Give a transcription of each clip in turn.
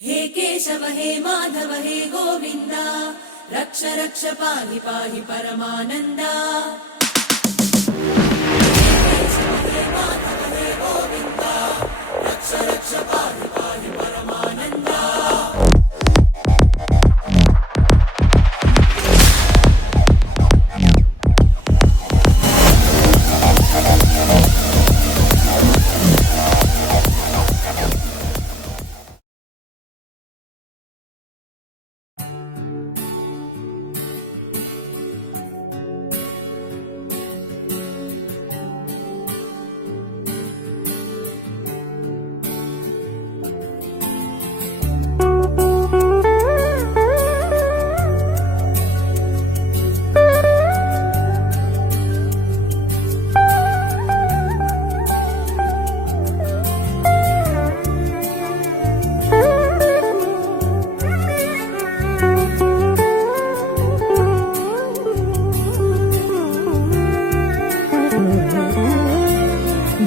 हे केशव हे माधव हे गोविन्द रक्ष रक्ष पाहि पाहि परमानन्दा। हे केशव हे माधव हे गोविन्द रक्ष रक्ष पाहि पाहि परमानन्दा।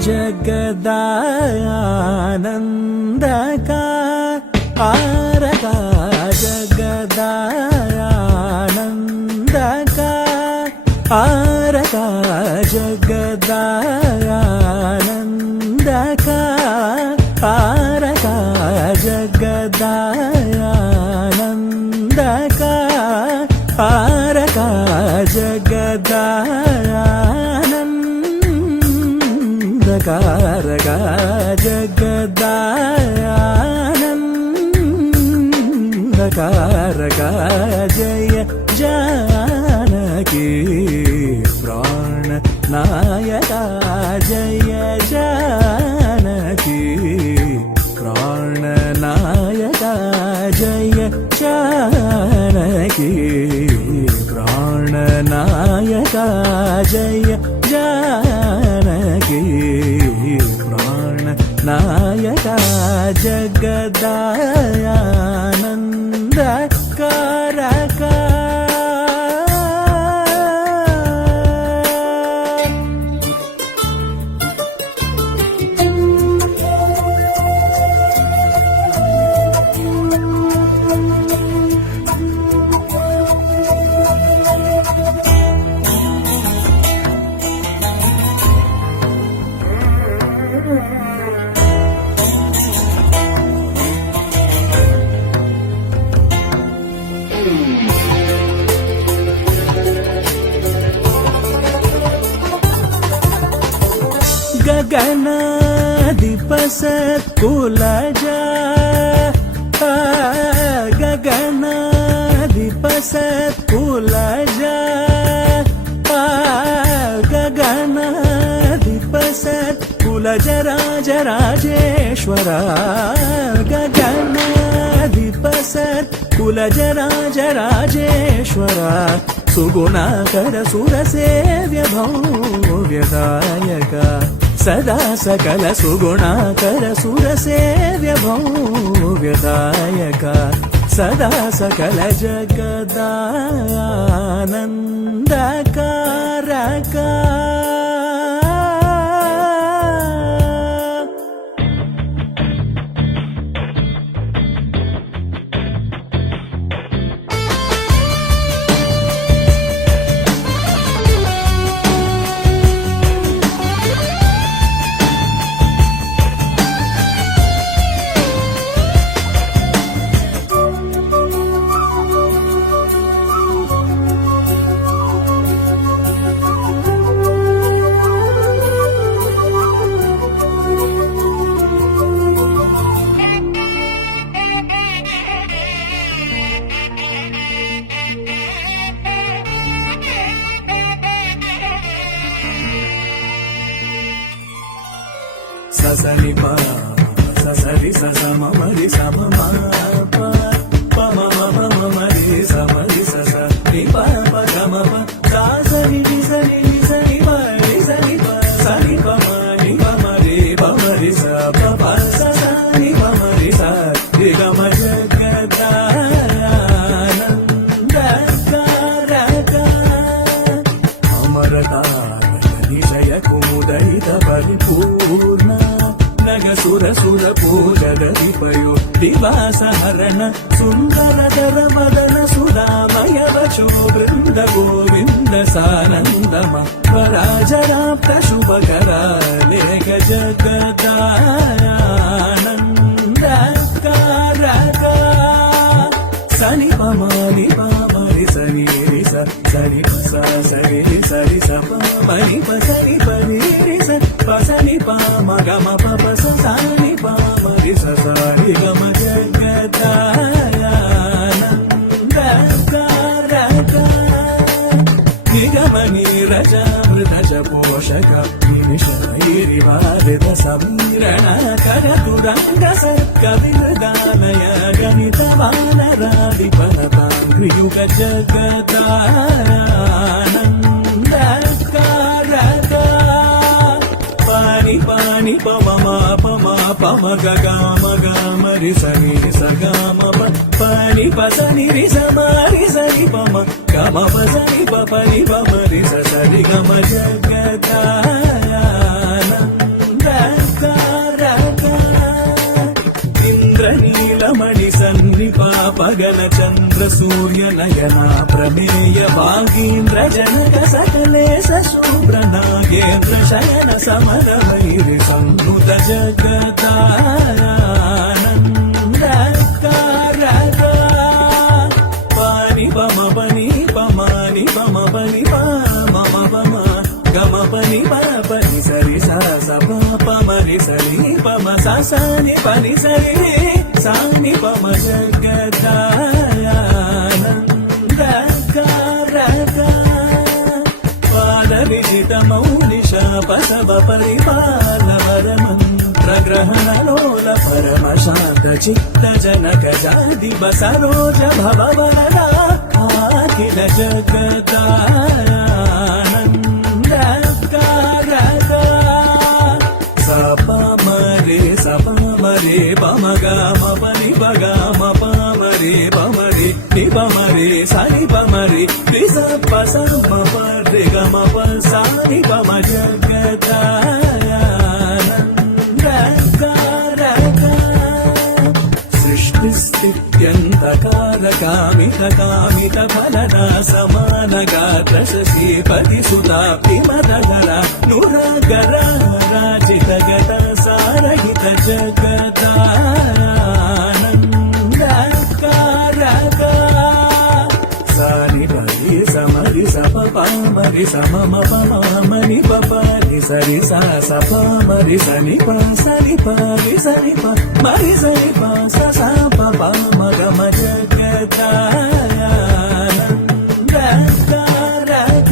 जगदानन्दका आरका जगदानन्दका आरका जगदानन्दका आरका जगदानन्दका आरका कारका जगदानन्दकारका जय जानकी प्राण नायका जय जानकी प्राण नायका जय जानकी प्राण नायका जय जानकी नायका जगदानन्दकारका। गगनाधिपसत्कुलजा गगनाधिपसत्कुलजा गगनाधिपसत्कुलज राजराजेश्वर गगनाधिपसत्कुलज राजराजेश्वर सुगुणाकर सुरसेव्य भव्यदायक सदा सकल सुगुणाकर सुरसेव्य भव्यदायक सदा सकल जगदानन्दकारका। ससनि प ससरि ससम मरि सम म प प म म म म मरि समरि सस नि प प ग म प सा सनि नि सनि नि सनि म रि सनि प सनि प म नि प म रि प म रि स प प स स नि प म रि स रि ग म जगदानन्दकारका अमरतार निशय कुमुदयित परिपूर्ण नग सुर सुर पूजगति पयो ದಿವಾಸಹರಣ ಸುಂದರತರ ಮದನ ಸುಧಾಮಯ ವಚೋ ವೃಂದ ಗೋವಿಂದ ಸಾನಂದಮ ಪರಾಜರಾಪ್ತ ಶುಭಕರ ಲೇಖ ಜಗದಾನಂದಕಾರಕ ಸನಿ ಪಮಾನಿ ಪಾಮರಿ ಸರಿ ಸ ಸರಿ ಸ ಸರಿ ಸರಿ ಸ ಪಮನಿ ಪ ಸರಿ ಪರಿ ಸ ಪಸನಿ ಪಾಮ ಗಮ ಪಪ ಸ ಸಾನಿ ಪಾಮರಿ ಸ ಸಾರಿ ಗಮ ಜಗದಾನಂದಕಾರಕ ನಿಗಮ ನೀರಜ ಮೃತಜ ಪೋಷಕ ನಿಮಿಷೈರಿವಾದಿತ ಸಮೀರಣ ಕರತುರಂಗ ಸತ್ಕವಿದಾನಯ ಗಣಿತ ವಾನರಾಧಿಪನತಾಂಗ್ರಿಯುಗ ಜಗದಾನಂದಕಾರಕ ಪಾನಿ ಪಾನಿ ಪಮ ಪಮ ಪಮ ಗಮ ಗಮ ರಿ ಸನಿ ಸ ಗಮ ಪನಿ ಪಸನಿ ರಿ ಸರಿ ಸರಿ ಪಮ ಗಮ ಪಸನಿ ಪನಿ ಪಮ ರಿ ಸರಿ ಗಮ ಜಗದಾನಂದಕಾರಕ ಇಂದ್ರನೀಲಮಣಿ ಸನ್ನಿಪಾಪಗನ ಚಂದ್ರ ಸೂರ್ಯ ನಯನ ಪ್ರಮೇಯ ಭಾಗೀಂದ್ರ ಜನಕ ಸಕಲೇಶ ಶುಭ್ರ ನಾಗೇಂದ್ರ ಶಯನ ಸಮರ ವೈರಿ ಸಂಭುತ ಜಗದಾನಂದಕಾರಕ ಪಾನಿ ಪಮ ಪನಿ ಪಮಾನಿ ಪಮ ಪನಿ ಪಮ ಪಮ ಗಮ ಪನಿ ಪನಿ ಸರಿ ಸ ಪಮರಿ ಸರಿ ಪಮ ಸಾನಿ ಪನಿ ಸರಿ ಸಾನಿ ಪಮ ಜಗದಾನಂದಕಾರಕ ಪಾದ ವಿಜಿತ ಮೌನಿ ಶಾಪ ಸಬ ಪರಿಪಾಲವರ ಮಂತ್ರ ಗ್ರಹಣ ಲೋಲ ಪರಮ ಶಾಂತ ಚಿತ್ತ ಜನಕ ಜಾದಿ ಬಸರೋಜ ಭವವನ ಅಖಿಲ ಜಗದಾನಂದಕಾರಕ ಸಪ ಮರೆ ಪಮ ಗಮ ಪನಿ ಪಗಮ ಪಮರೆ ಪಮರೆ ನಿ ಪಮರೆ ಸನಿ ಪಮರೆ ರಿಸ ಪಸಮ ಪರೆ ಗಮ ಪ ಸಾನಿ ಪಮ ಜಗದಾನಂದಕಾರಕ ಸೃಷ್ಟಿಸ್ಥಿತ್ಯಂತಕಾರಕಾಮಿತ ಕಾಮಿತ ಫಲನ ಸಮಾನ ಗಾತ್ರ ಶಶಿ ಪತಿ ಸುತಾಪ್ತಿ ಮದಗರ ನುರಗರ ರಾಜಿತ ಗತ ಸಾರಹಿತ ಜಗದಾನಂದಕಾರಕ ಸಾನಿ ಪರಿ ಸಮರಿ ಸಪ ಪಾಮರಿ ಸಮಮ ಪಮನಿ ಪಪರಿ ಸರಿ ಸ ಸಪ ಮರಿ ಸನಿ ಪ ಸನಿ ಪರಿ ಸನಿ ಪ ಮರಿ ಸನಿ ಪ ಸ ಪ ಪಮ ಗಮ ಜಗದಾನಂದಕಾರಕ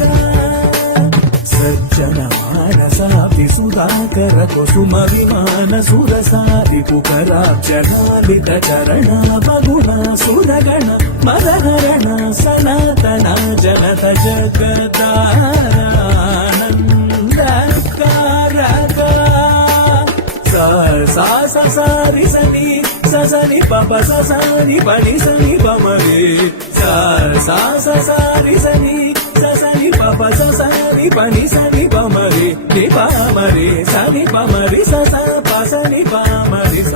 ಸಜ್ಜನ ಮಾನಸಾಪಿ ಸುಧಾಕರ ಕುಸುಮ ವಿಮಾನ ಸುರಸಾರಿ ಕುಕರಾಬ್ಜನಾಲಿತ ಚರಣ ಮಗುಣ ಸುರಗಣ ಮದಹರಣ ಸನಾತನ ಜನತ ಜಗದಾನಂದಕಾರಕ ಸಾ ಸಾರಿ ಸನಿ ಸನಿ ಪಪ ಸನಿ ಪನಿ ಸನಿ ಪಮರೆ ಸಾ ಸಾರಿ ಸನಿ ಸನಿ ಪಪ ಸನಿ ಪನಿ ಸನಿ ಪಮರೆ ನಿ ಪಮರೆ ಸನಿ ಪಮರಿ ಸ ಸನಿ ಪಮರಿ ಸ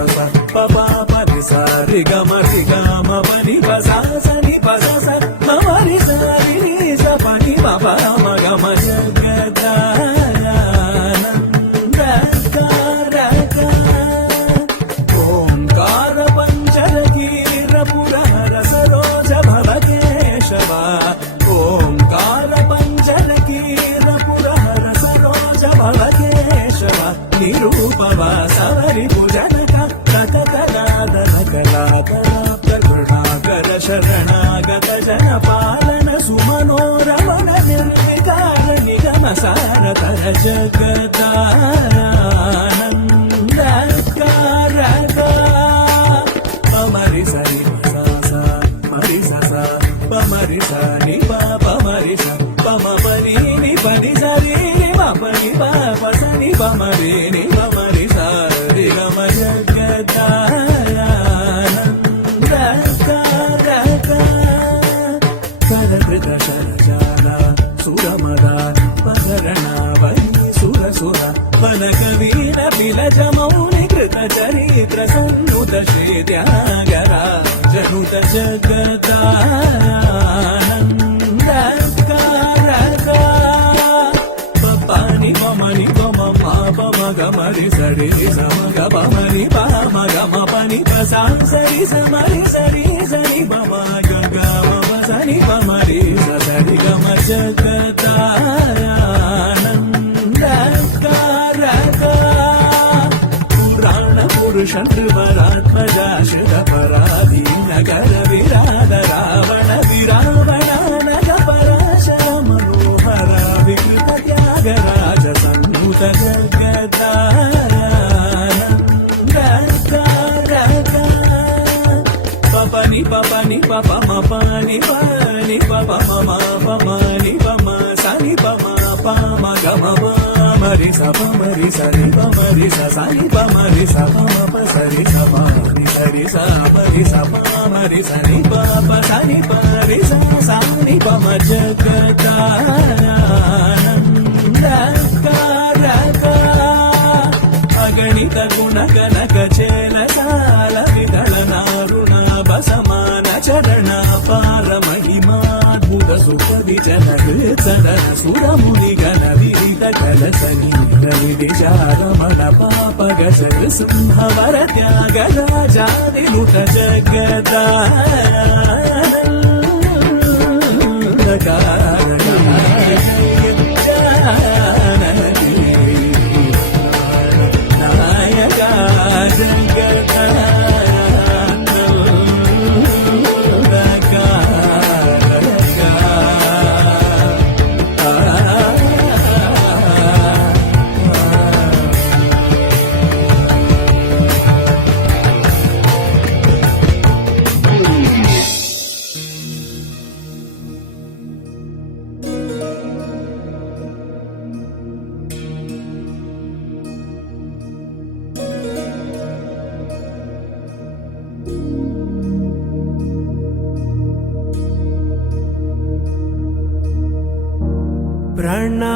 ಪಪ ಪರಿ ಸಾರಿ ಗಮ ಪನಿ ಪ ಸನಿ ಪ ಮಮರಿ ಸರಿ ಸ ಪನಿ ಪಪ ಗಮ ಜಗದಾನಂದಕಾರಕ ಓಂಕಾರ ಪಂಚರ ಕೀರ ಪುರಹರ ಸರೋಜ ಭವ ಕೇಶವ ಓಂಕಾರ ಪಂಚರ ಕೀರ ಪುರಹರ ಸರೋಜ ಭವ ಕೇಶವ ನಿರೂಪವ ಸವರಿ ಭುಜನಕ ಕಥಕಲಾದನ ಕಲಾಕರಾಪ್ತ ಕೃಣಾಕರ ಶರಣಾಗತ ಜನ ಪಾಲನ ಸುಮನೋರಮಣ ನಿರ್ವಿಕಾರ ನಿಗಮ ಸಾರತರ ಜಗದಾನಂದಕಾರಕ ಪಮರಿ ಸರಿ ಸ ಮರಿ ಸ ಪಮರಿ ಸ ನಿ ಪಮರಿ ಸ ಪಮ ಪರಿ ನಿ ಪನಿ ಸರಿ ಮ ಪನಿ ಪ ಸನಿ ಪಮರಿ ನಿ ಪಮರಿ ಸರಿ ಗಮ ಜಗದಾನಂದಕಾರಕ ಕರಕೃತ ಶರಜಾಲ ಸುರಮದ ಪಗರಣ ವೈ ಸುರ ಸುರ ಬಲ ಕವೀನ ಬಿಲಜ ಮೌನಿ ಕೃತ ಚರಿತ್ರ ಸನ್ನುತ श्रीत्यागराजनुत जगदानन्दकारका पपानि पमनि पम पम गमरि सरि समग पमनि पम गम पनि पसा सरि समरि सरि सरि पम गम सनि पमरि सरि गम जगदानन्दकारका पुराण पुरुष नृपरात्मजा श्रित पराधीन कर विराट रावण विरावणानक पराशर मनोहर विकृत त्यागराज संनुत जगदानन्दकारका पपनि पपनि पपम पानि पानि पपम पमनि पम सनि पम पम गम मरि सपमरि सनि पमरि सनि पमरि सपम सरि सपमरि सरि समरि सपमरि सनि पप सनि परि सनि पम जगदानन्दकारका अगणित गुणगणक चेल साल विदलनारुण बसमान चरण पार महिमाद्भुत सुख विजन सदन सुर मुनि गण विदित कलसनी विदिशारमण पाप गजर सिंहवर त्याग राजादि लुट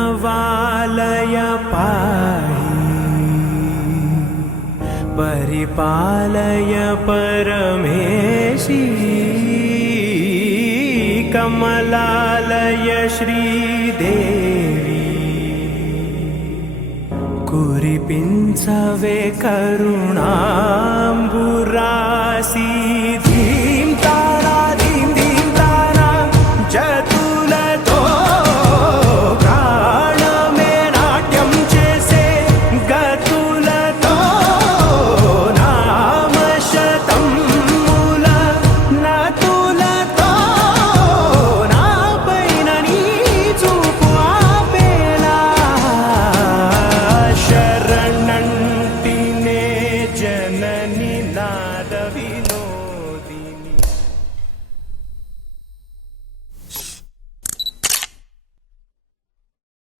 प्रणवालय पाहि परिपालय परमेशी कमलालय श्रीदेवी कुरिपिंचवे करुणांबुरासी